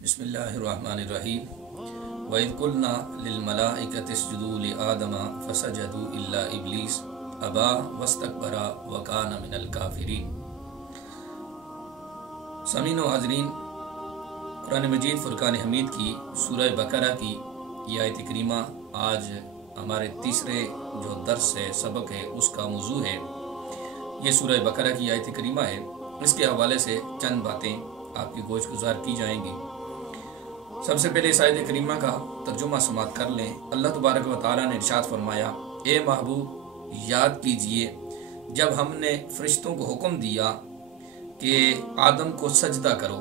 بسم اللہ الرحمن الرحیم وَإِذْ قُلْنَا لِلْمَلَائِكَةِ اسْجُدُوا لِآدَمَ فَسَجَدُوا إِلَّا إِبْلِيسَ أَبَى وَاسْتَكْبَرَ وَكَانَ مِنَ الْكَافِرِينَ۔ سامعین و حاضرین، قرآن مجید فرقان حمید کی سورہ بقرہ کی یہ آیت کریمہ آج ہمارے تیسرے جو درس ہے، سبق ہے، اس کا موضوع ہے۔ یہ سورہ بقرہ کی آیت کریمہ ہے۔ اس کے حوالے سے چند باتیں آپ کی گوش گزار کی جائیں گی۔ سب سے پہلے اس آیت کریمہ کا ترجمہ سماعت کر لیں۔ اللہ تبارک و تعالیٰ نے ارشاد فرمایا، اے محبوب یاد کیجئے جب ہم نے فرشتوں کو حکم دیا کہ آدم کو سجدہ کرو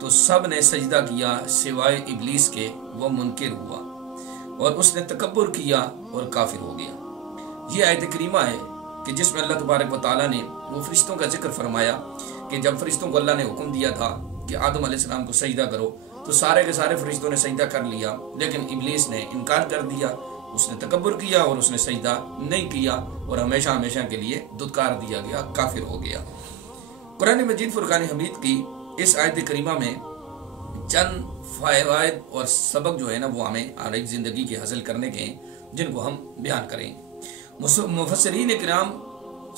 تو سب نے سجدہ کیا سوائے ابلیس کے، وہ منکر ہوا اور اس نے تکبر کیا اور کافر ہو گیا۔ یہ آیت کریمہ ہے کہ جس میں اللہ تبارک و تعالیٰ نے وہ فرشتوں کا ذکر فرمایا کہ جب فرشتوں کو اللہ نے حکم دیا تھا کہ آدم علیہ السلام کو سجدہ کرو تو سارے کے سارے فرشتوں نے سجدہ کر لیا، لیکن ابلیس نے انکار کر دیا، اس نے تکبر کیا اور اس نے سجدہ نہیں کیا اور ہمیشہ ہمیشہ کے لیے دھتکار دیا گیا، کافر ہو گیا۔ قرآن مجید فرقان حمید کی اس آیت کریمہ میں چند فوائد اور سبق جو ہے نا وہ ہمیں ہماری زندگی کے حاصل کرنے کے ہیں، جن کو ہم بیان کریں۔ مفسرین کرام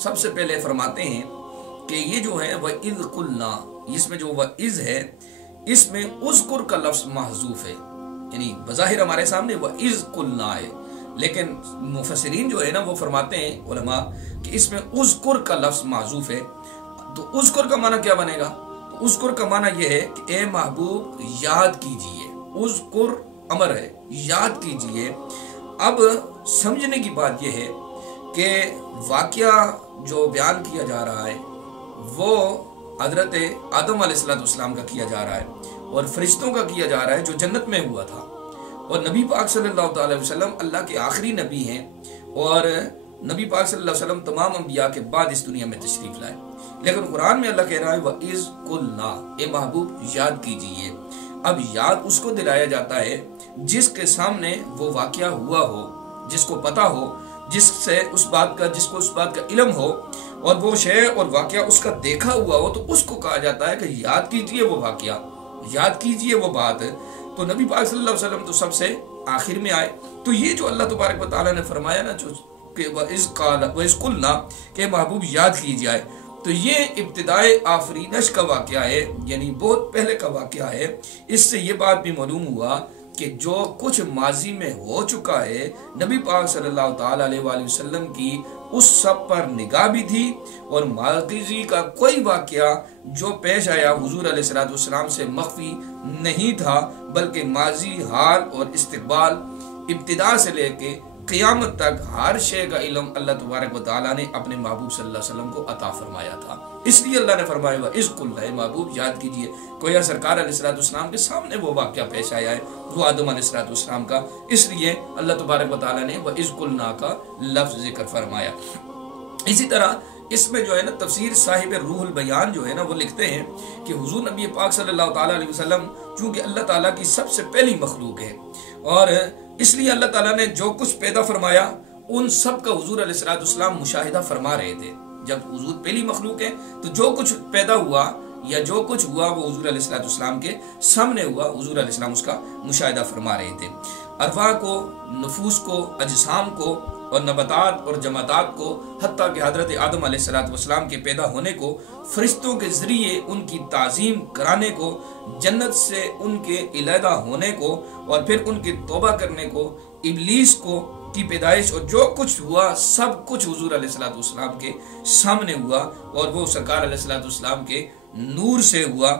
سب سے پہلے فرماتے ہیں کہ یہ جو ہے وَإِذْ قُلْنَا، اس میں جو وَإِذْ ہے اس میں اذکر کا لفظ محذوف ہے، یعنی بظاہر ہمارے سامنے وَإِذْ قُلْنَا ہے، لیکن مفسرین جو ہے نا وہ فرماتے ہیں علماء کہ اس میں اذکر کا لفظ محذوف ہے۔ تو اذکر کا معنی کیا بنے گا؟ تو اذکر کا معنی یہ ہے کہ اے محبوب یاد کیجئے۔ اذکر امر ہے، یاد کیجئے۔ اب سمجھنے کی بات یہ ہے کہ واقعہ جو بیان کیا جا رہا ہے وہ حضرت آدم علیہ السلام کا کیا جا رہا ہے اور فرشتوں کا کیا جا رہا ہے جو جنت میں ہوا تھا، اور نبی پاک صلی اللہ علیہ وسلم اللہ کے آخری نبی ہیں، اور نبی پاک صلی اللہ علیہ وسلم تمام انبیاء کے بعد اس دنیا میں تشریف لائے۔ لیکن قرآن میں اللہ کہہ رہا ہے وَإِذْ قُلْنَا، اے محبوب یاد کیجئے۔ اب یاد اس کو دلایا جاتا ہے جس کے سامنے وہ واقعہ ہوا ہو، جس کو پتا ہو، جس کو اس بات کا علم ہو اور وہ شے اور واقعہ اس کا دیکھا ہوا ہو، تو اس کو کہا جاتا ہے کہ یاد کیجئے وہ واقعہ، یاد کیجئے وہ بات۔ تو نبی پاک صلی اللہ علیہ وسلم تو سب سے آخر میں آئے، تو یہ جو اللہ تبارک و تعالیٰ نے فرمایا نا کہ وَإِذْ قُلْنَا کہ محبوب یاد کیجئے، تو یہ ابتدائے آفرینش کا واقعہ ہے، یعنی بہت پہلے کا واقعہ ہے۔ اس سے یہ بات بھی معلوم ہوا کہ جو کچھ ماضی میں ہو چکا ہے، نبی پاک صلی اللہ تعالیٰ علیہ وآلہ وسلم کی اس سب پر نگاہ بھی تھی، اور ماضی کا کوئی واقعہ جو پیش آیا حضور علیہ السلام سے مخفی نہیں تھا، بلکہ ماضی، حال اور استقبال، ابتدا سے لے کے قیامت تک ہر شے کا علم اللہ تبارک و تعالیٰ نے اپنے محبوب صلی اللہ علیہ وسلم کو عطا فرمایا تھا۔ اس لیے اللہ نے فرمایا وَإِذْ قُلْنَا، محبوب یاد کیجئے۔ کوئی سرکار علیہ السلام کے سامنے وہ واقعہ پیش آیا ہے، وہ آدم علیہ السلام کا، اس لیے اللہ تبارک و تعالیٰ نے وَإِذْ قُلْنَا کا لفظ ذکر فرمایا۔ اسی طرح اس میں جو ہے نا تفسیر صاحب روح البیان جو ہے نا وہ لکھتے ہیں کہ حضور نبی پاک صلی اللہ تعالیٰ علیہ وسلم چونکہ اللہ تعالیٰ کی سب سے پہلی مخلوق ہے، اور اس لیے اللہ تعالیٰ نے جو کچھ پیدا فرمایا ان سب کا حضور علیہ السلام مشاہدہ فرما رہے تھے۔ جب حضور پہلی مخلوق ہے تو جو کچھ پیدا ہوا یا جو کچھ ہوا وہ حضور علیہ السلام کے سامنے ہوا، حضور علیہ السلام اس کا مشاہدہ فرما رہے تھے۔ ارواح کو، نفوس کو، اجسام کو اور نباتات اور جمادات کو، حتیٰ کہ حضرت آدم علیہ السلام کے پیدا ہونے کو، فرشتوں کے ذریعے ان کی تعظیم کرانے کو، جنت سے ان کے علیحدہ ہونے کو، اور پھر ان کے توبہ کرنے کو، ابلیس کو کی پیدائش، اور جو کچھ ہوا سب کچھ حضور علیہ السلام کے سامنے ہوا، اور وہ سرکار علیہ السلام کے نور سے ہوا،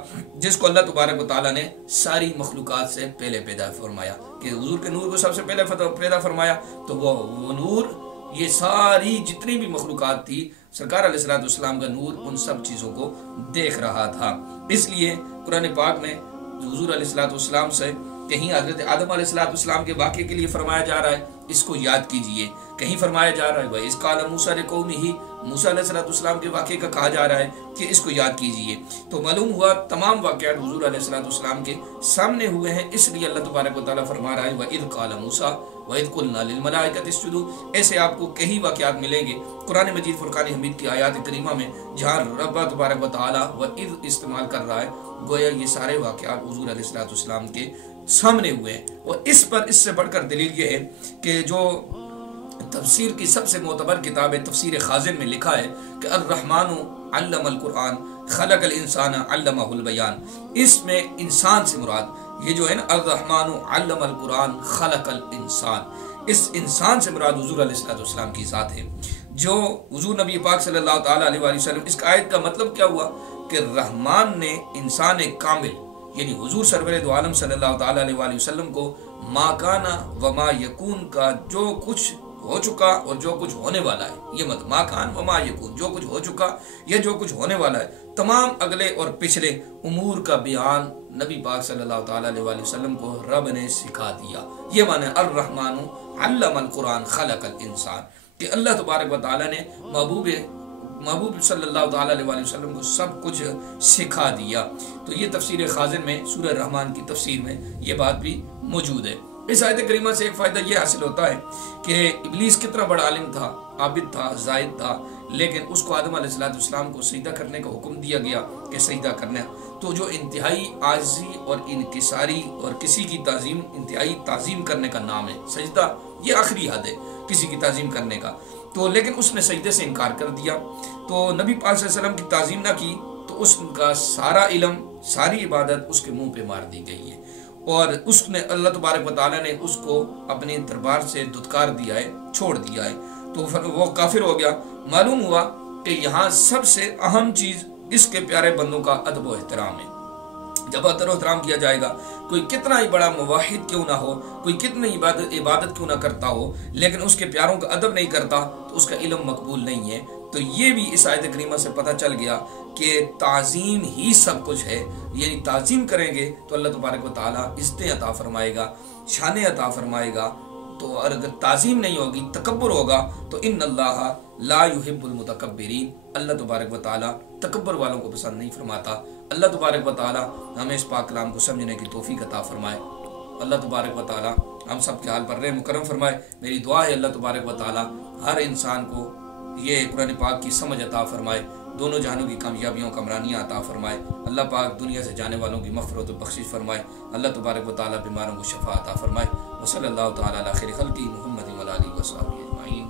جس کو اللہ تبارک و تعالیٰ نے ساری مخلوقات سے پہلے پیدا فرمایا، کہ حضور کے نور کو سب سے پہلے پیدا فرمایا، تو وہ نور یہ ساری جتنی بھی مخلوقات تھی، سرکار علیہ السلام کا نور ان سب چیزوں کو دیکھ رہا تھا۔ اس لیے قرآن پاک میں حضور علیہ السلام سے کہیں حضرت آدم علیہ السلام کے واقعے کے لیے فرمایا جا رہا ہے، اس کو یاد کیجئے۔ کہیں فرمایا جا رہا ہے وَإِذْ قَالَ مُوسَىٰ لِقَوْمِهِ، موسیٰ علیہ السلام کے واقعے کا کہا جا رہا ہے کہ اس کو یاد کیجئے۔ تو معلوم ہوا تمام واقعات حضور علیہ السلام کے سامنے ہوئے ہیں، اس لیے اللہ تبارک و تعالیٰ فرما رہا ہے وَإِذْ قَالَ مُوسَىٰ وَإِذْ قُلْنَا لِلْمَلَائِكَةِ اسْجُدُوا۔ ایسے آپ کو کئی واقعات ملیں گے قرآن مجید فرقان حمید کی آیات کریمہ میں، جہاں رب تبارک و تعالیٰ وَإِذْ استعمال کر رہا ہے، گویا یہ سارے واقعات حضور علیہ السلام کے سامنے ہوئے ہیں۔ اور اس سے بڑھ کر دلیل یہ ہے کہ جو تفسیر کی سب سے معتبر کتاب ہے تفسیر خازن میں لکھا ہے کہ الرحمن علم القرآن خلق الانسان علمہ البیان، اس میں انسان سے مراد یہ جو ہے نا الرحمن علم القرآن خلق الانسان، اس انسان سے مراد حضور علیہ السلام کی ذات ہے۔ جو حضور نبی پاک صلی اللہ تعالیٰ علیہ وسلم، اس آیت کا مطلب کیا ہوا کہ رحمان نے انسان کامل یعنی حضور سرور دو عالم صلی اللہ تعالیٰ علیہ وسلم کو ما کانا و ما یکون کا جو کچھ ہو چکا اور جو کچھ ہونے والا ہے، یہ مت ما کان و ما یکون، جو کچھ ہو چکا یا جو کچھ ہونے والا ہے، تمام اگلے اور پچھلے امور کا بیان نبی پاک صلی اللہ تعالیٰ علیہ وسلم کو رب نے سکھا دیا۔ یہ معنی الرحمن علم القرآن خلق الانسان، کہ اللہ تبارک و تعالیٰ نے محبوب صلی اللہ تعالیٰ علیہ وسلم کو سب کچھ سکھا دیا۔ تو یہ تفسیر خازن میں سورہ رحمان کی تفسیر میں یہ بات بھی موجود ہے۔ اس آیت کریمہ سے ایک فائدہ یہ حاصل ہوتا ہے کہ ابلیس کتنا بڑا عالم تھا، عابد تھا، زاہد تھا، لیکن اس کو آدم علیہ السلام کو سجدہ کرنے کا حکم دیا گیا کہ سجدہ کرنا۔ تو جو انتہائی عاجزی اور انکساری اور کسی کی تعظیم، انتہائی تعظیم کرنے کا نام ہے سجدہ، یہ آخری حد ہے کسی کی تعظیم کرنے کا، تو لیکن اس نے سجدے سے انکار کر دیا، تو نبی پاک صلی اللہ علیہ وسلم کی تعظیم نہ کی تو اس کا سارا علم، ساری عبادت اس کے منہ پہ مار دی گئی ہے، اور اس نے اللہ تبارک و تعالیٰ نے اس کو اپنے دربار سے دھتکار دیا ہے، چھوڑ دیا ہے، تو وہ کافر ہو گیا۔ معلوم ہوا کہ یہاں سب سے اہم چیز اس کے پیارے بندوں کا ادب و احترام ہے۔ جب ادب و احترام کیا جائے گا، کوئی کتنا ہی بڑا موحد کیوں نہ ہو، کوئی کتنی عبادت کیوں نہ کرتا ہو، لیکن اس کے پیاروں کا ادب نہیں کرتا تو اس کا علم مقبول نہیں ہے۔ تو یہ بھی اس آیت کریمہ سے پتہ چل گیا کہ تعظیم ہی سب کچھ ہے، یعنی تعظیم کریں گے تو اللہ تبارک و تعالیٰ عزتیں عطا فرمائے گا، شانیں عطا فرمائے گا۔ تو اگر تعظیم نہیں ہوگی، تکبر ہوگا، تو ان اللہ لا يحب المتکبرین، اللہ تبارک و تعالیٰ تکبر والوں کو پسند نہیں فرماتا۔ اللہ تبارک و تعالیٰ ہمیں اس پاک کلام کو سمجھنے کی توفیق عطا فرمائے۔ اللہ تبارک و تعالیٰ ہم سب کے حال پر رحم کرم فرمائے۔ میری دعا ہے اللہ تبارک و تعالیٰ ہر انسان کو یہ قرآن پاک کی سمجھ عطا فرمائے، دونوں جہانوں کی کامیابیوں کامرانیاں عطا فرمائے۔ اللہ پاک دنیا سے جانے والوں کی مغفرت و بخشش فرمائے۔ اللہ تبارک و تعالیٰ بیماروں کو شفا عطا فرمائے۔ وصلی اللہ تعالیٰ علی خیر خلقہ محمد و علی آلہ و صحبہ اجمعین۔